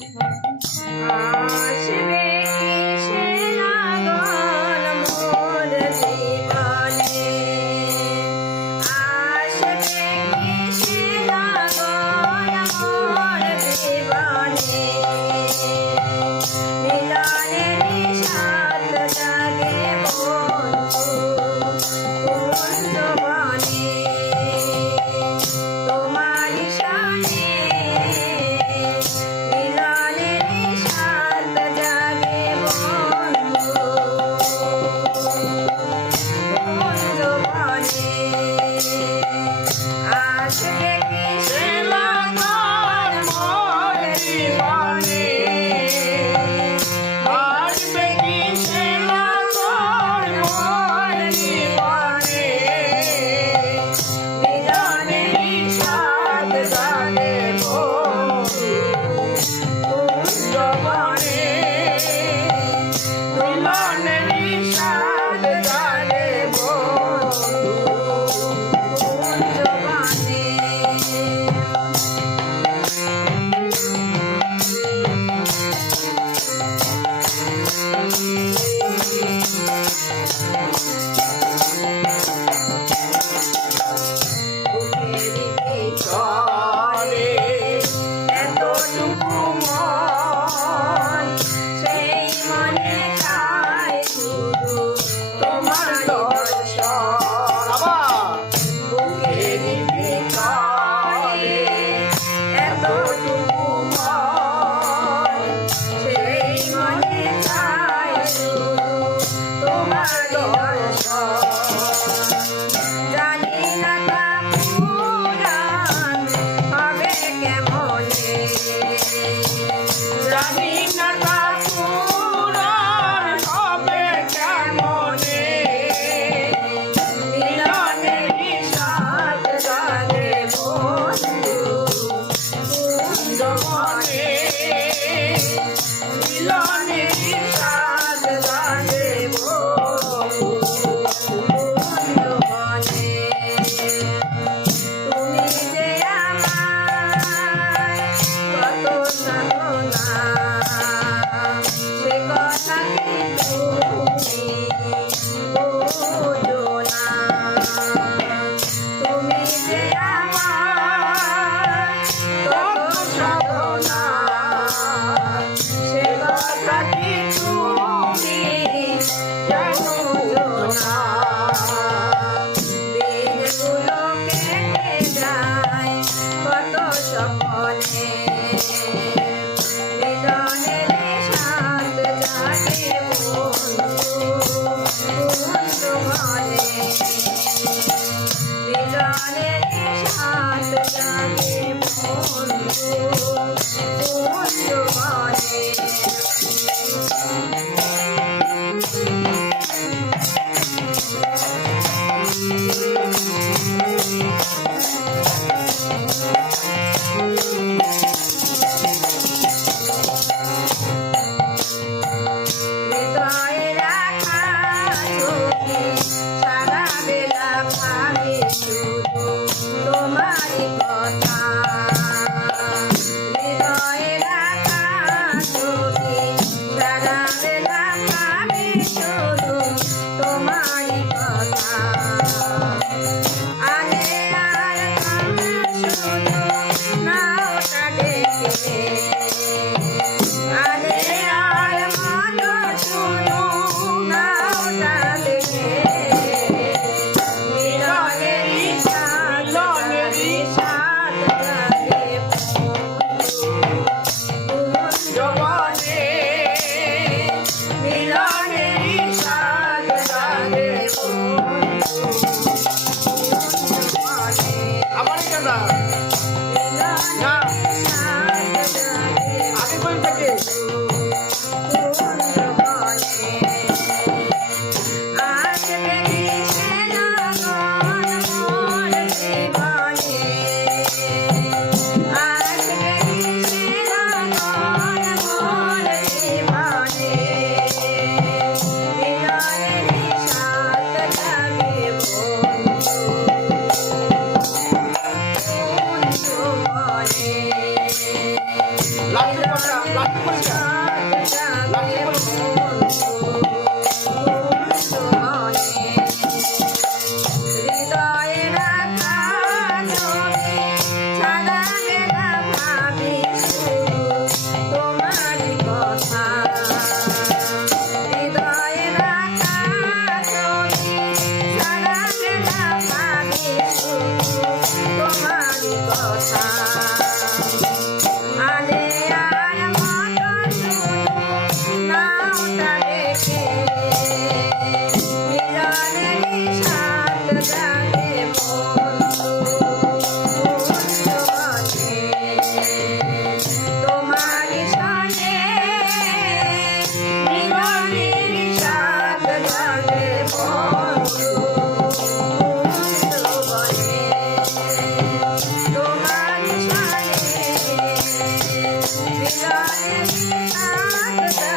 আসবে কিসে লাগন মোর জীবনে, আসবে কিসে লাগন মোর জীবনে, মিলনের সাথ জাগে বন্ধু কোন জবানে, তোমার শানে মিলনের সাথ জাগে বন্ধু কোন জবানে, আসবে কিসে লাগন মোর জীবনে, আসবে কিসে লাগন মোর জীবনে, মিলনের সাথ জাগে বন্ধু কোন জবানে, মিলনের সাথ জাগে বন্ধু কোন জবানে। চলে এতটুকু মন, সেই মনে চাই শুধু তোমার দর্শন, বুকের ভিতরে এতটুকু মন, সেই মনে চাই শুধু তোমার দর্শন, জানি না তা পুরাণ হবে কেমনে, জানি না তা পুরাণ হবে কেমনে, মিলনের সাথ জাগে বন্ধু কোন জবানে, মিলনের সাথ জাগে বন্ধু কোন জবানে, তুমি যে আমায় কত সাধনা, সে কথা কি তুমি বোঝো না, তুমি যে আমায় কত সাধনা, সে কথা কি তুমি Thank you.